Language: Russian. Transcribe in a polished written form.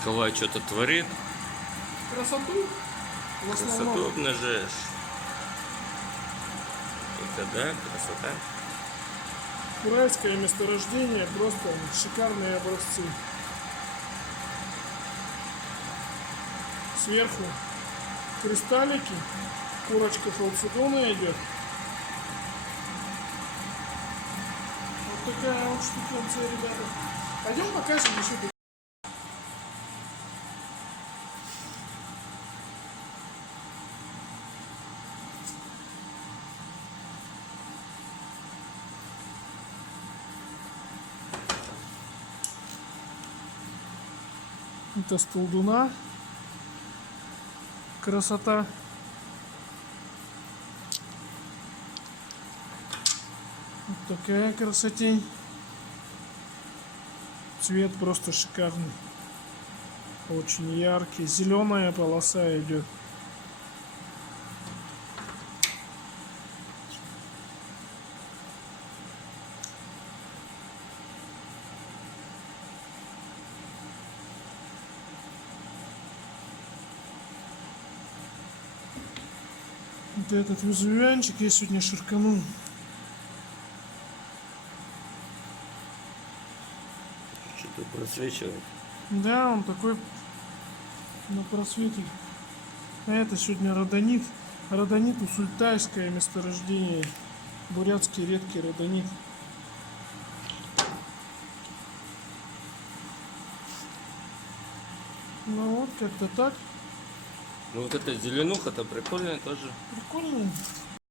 Николай что-то творит. Красоту в основном. Красоту обнажаешь. Это да, красота. Уральское месторождение, просто шикарные образцы. Сверху кристаллики, корочка халцедона идет. Вот такая вот штукенция, ребята. Пойдем покажем еще. Это столдуна. Красота. Вот такая красотень. Цвет просто шикарный. Очень яркий. Зеленая полоса идет. Вот этот везувианчик я сегодня ширканул. Что-то просвечивает. Да, он такой на просвете. А это сегодня родонит. Родонит усультайское месторождение. Бурятский редкий родонит. Ну вот, как-то так. Ну вот эта зеленуха-то прикольная тоже. Прикольно.